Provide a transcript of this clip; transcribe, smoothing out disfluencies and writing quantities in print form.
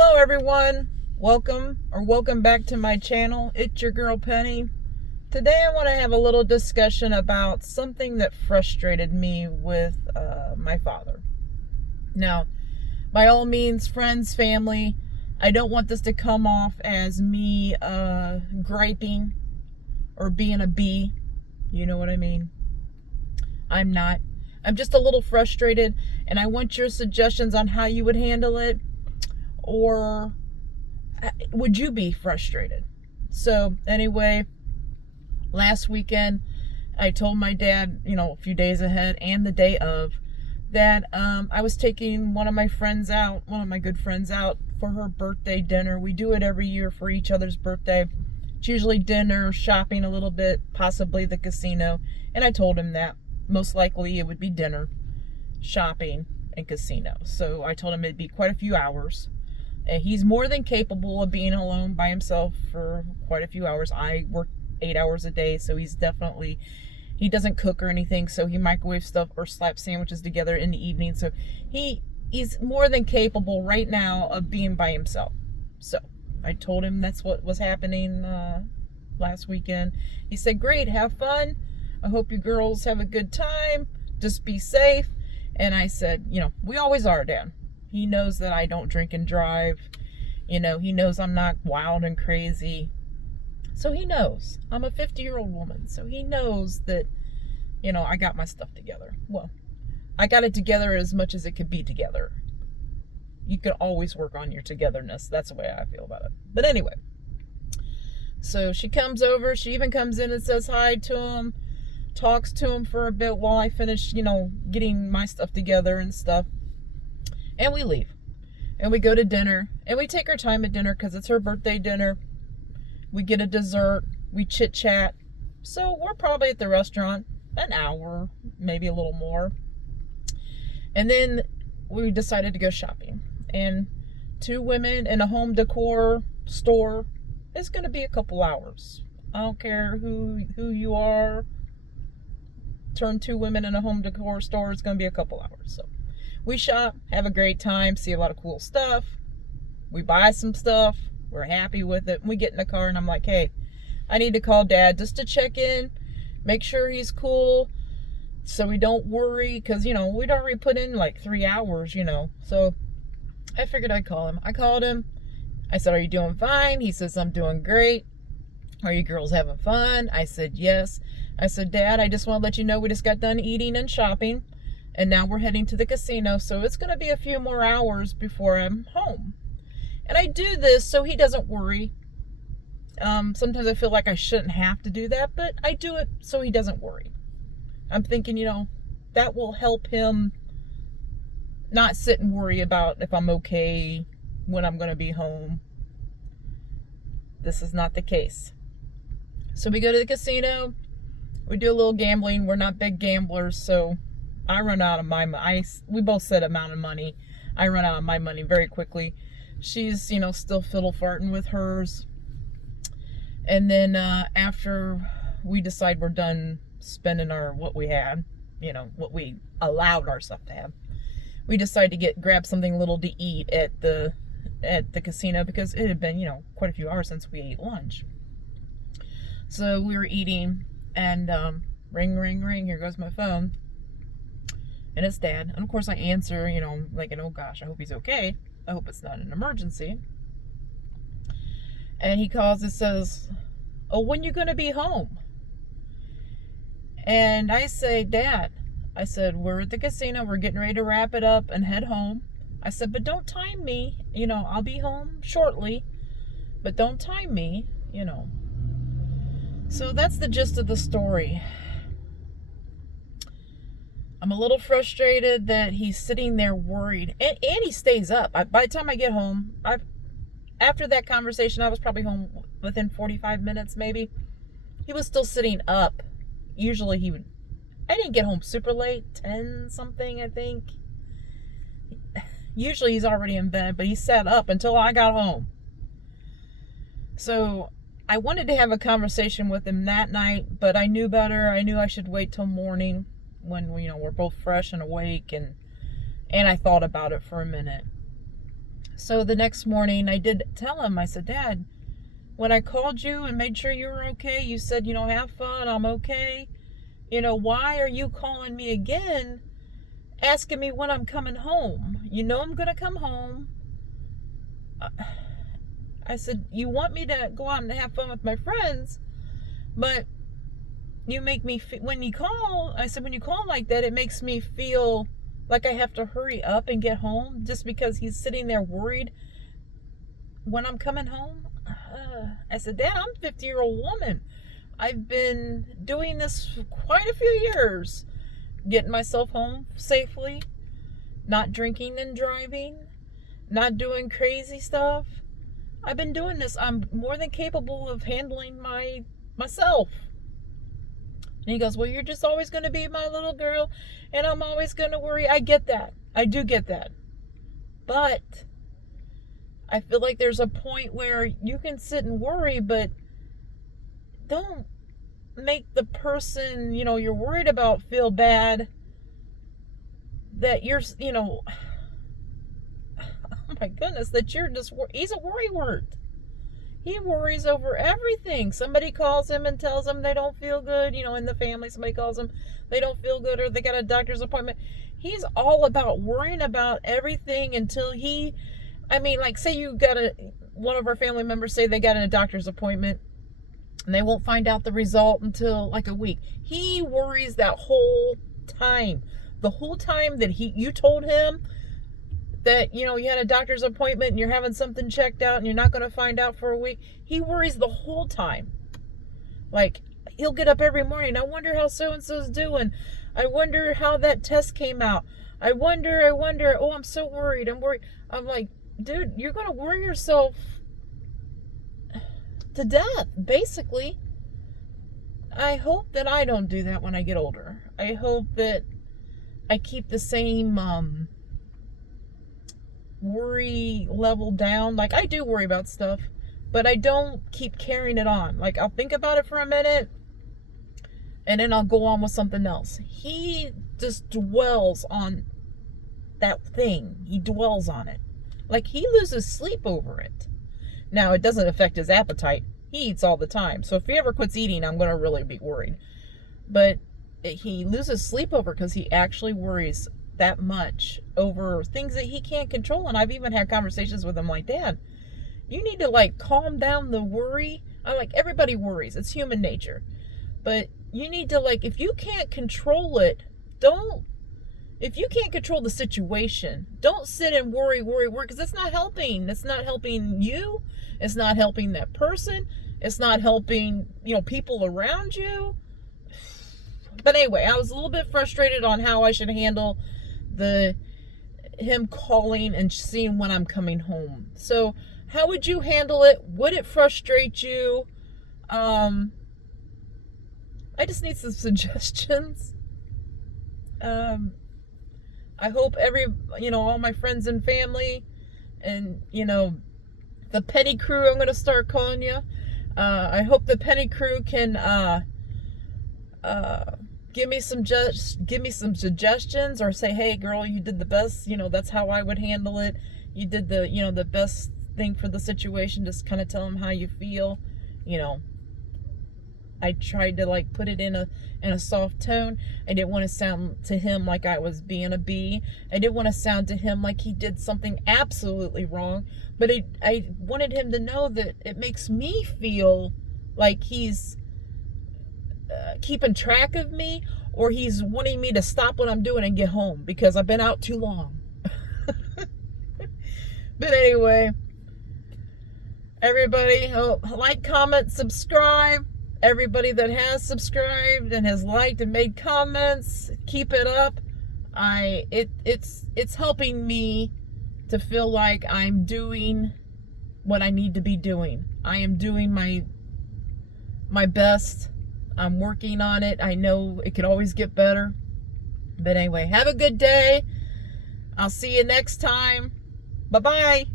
Hello everyone, welcome back to my channel. It's your girl Penny. Today I want to have a little discussion about something that frustrated me with my father. Now, by all means, friends, family, I don't want this to come off as me griping or being a bee. You know what I mean? I'm not. I'm just a little frustrated, and I want your suggestions on how you would handle it. Or would you be frustrated? So anyway, last weekend I told my dad, a few days ahead and the day of, that I was taking one of my good friends out for her birthday dinner. We do it every year for each other's birthday. It's usually dinner, shopping a little bit, possibly the casino. And I told him that most likely it would be dinner, shopping, and casino. So I told him it'd be quite a few hours. He's more than capable of being alone by himself for quite a few hours. I work 8 hours a day, so he doesn't cook or anything, so he microwaves stuff or slaps sandwiches together in the evening. So he's more than capable right now of being by himself. So I told him that's what was happening last weekend. He said, "Great, have fun. I hope you girls have a good time. Just be safe." And I said, we always are, Dad. He knows that I don't drink and drive. He knows I'm not wild and crazy. So he knows. I'm a 50-year-old woman. So he knows that, I got my stuff together. Well, I got it together as much as it could be together. You can always work on your togetherness. That's the way I feel about it. But anyway. So she comes over. She even comes in and says hi to him. Talks to him for a bit while I finish, getting my stuff together and stuff. And we leave. And we go to dinner. And we take our time at dinner because it's her birthday dinner. We get a dessert. We chit-chat. So we're probably at the restaurant an hour, maybe a little more. And then we decided to go shopping. And 2 women in a home decor store is going to be a couple hours. I don't care who you are. Turn 2 women in a home decor store is going to be a couple hours. So we shop, have a great time, see a lot of cool stuff. We buy some stuff. We're happy with it. We get in the car and I'm like, hey, I need to call Dad just to check in, make sure he's cool, so we don't worry, because, we'd already put in like 3 hours, So I figured I'd call him. I called him. I said, "Are you doing fine?" He says, "I'm doing great. Are you girls having fun?" I said, "Yes." I said, "Dad, I just want to let you know we just got done eating and shopping. And now we're heading to the casino, so it's going to be a few more hours before I'm home." And I do this so he doesn't worry. Sometimes I feel like I shouldn't have to do that, but I do it so he doesn't worry. I'm thinking, that will help him not sit and worry about if I'm okay, when I'm going to be home. This is not the case. So we go to the casino. We do a little gambling. We're not big gamblers, so I run out of my money. We both set amount of money. I run out of my money very quickly. She's, still fiddle farting with hers. And then after we decide we're done spending what we had, what we allowed ourselves to have, we decide to grab something little to eat at the casino, because it had been, quite a few hours since we ate lunch. So we were eating, and ring, ring, ring. Here goes my phone. And it's Dad. And of course I answer, thinking, oh gosh, I hope he's okay. I hope it's not an emergency. And he calls and says, "Oh, when you going to be home?" And I say, "Dad," I said, "we're at the casino. We're getting ready to wrap it up and head home." I said, "But don't time me. I'll be home shortly. But don't time me, So that's the gist of the story. I'm a little frustrated that he's sitting there worried. And he stays up. By the time I get home, after that conversation, I was probably home within 45 minutes maybe. He was still sitting up. Usually I didn't get home super late, 10 something, I think. Usually he's already in bed, but he sat up until I got home. So I wanted to have a conversation with him that night, but I knew better. I knew I should wait till morning, when we're both fresh and awake, and I thought about it for a minute. So the next morning I did tell him, I said, Dad, when I called you and made sure you were okay, you said, have fun, I'm okay. Why are you calling me again, asking me when I'm coming home? I'm going to come home. I said, you want me to go out and have fun with my friends, but you make me, when you call like that, it makes me feel like I have to hurry up and get home just because he's sitting there worried when I'm coming home. I said, Dad, I'm a 50-year-old woman. I've been doing this for quite a few years, getting myself home safely, not drinking and driving, not doing crazy stuff. I've been doing this. I'm more than capable of handling myself. And he goes, well, you're just always going to be my little girl, and I'm always going to worry. I get that. I do get that. But I feel like there's a point where you can sit and worry, but don't make the person, you're worried about feel bad that you're, oh my goodness, that you're just, he's a worrywart. He worries over everything. Somebody calls him and tells him they don't feel good, in the family, somebody calls them, they don't feel good, or they got a doctor's appointment. He's all about worrying about everything until say one of our family members say they got a doctor's appointment and they won't find out the result until like a week. He worries that whole time. The whole time that you told him that, you had a doctor's appointment and you're having something checked out and you're not going to find out for a week. He worries the whole time. Like, he'll get up every morning. I wonder how so-and-so's doing. I wonder how that test came out. I wonder. Oh, I'm so worried. I'm worried. I'm like, dude, you're going to worry yourself to death, basically. I hope that I don't do that when I get older. I hope that I keep the same worry level down. Like, I do worry about stuff, but I don't keep carrying it on. Like, I'll think about it for a minute and then I'll go on with something else. He just dwells on that thing. He dwells on it. Like, he loses sleep over it. Now, it doesn't affect his appetite. He eats all the time. So if he ever quits eating, I'm going to really be worried. But he loses sleep over because he actually worries that much over things that he can't control. And I've even had conversations with him like, Dad, you need to calm down the worry. I'm like, everybody worries. It's human nature. But you need to if you can't control it, if you can't control the situation, don't sit and worry, because it's not helping. It's not helping you. It's not helping that person. It's not helping, people around you. But anyway, I was a little bit frustrated on how I should handle him calling and seeing when I'm coming home. So how would you handle it? Would it frustrate you? I just need some suggestions. I hope all my friends and family and, the Penny Crew, I'm going to start calling you. I hope the Penny Crew can give me some suggestions, or say, hey girl, you did the best, that's how I would handle it. You did the best thing for the situation. Just kind of tell them how you feel. I tried to put it in a soft tone. I didn't want to sound to him like I was being a bee. I didn't want to sound to him like he did something absolutely wrong. But I wanted him to know that it makes me feel like he's keeping track of me, or he's wanting me to stop what I'm doing and get home because I've been out too long. But anyway, everybody, like, comment, subscribe. Everybody that has subscribed and has liked and made comments, keep it up. It's helping me to feel like I'm doing what I need to be doing. I am doing my best. I'm working on it. I know it could always get better. But anyway, have a good day. I'll see you next time. Bye-bye.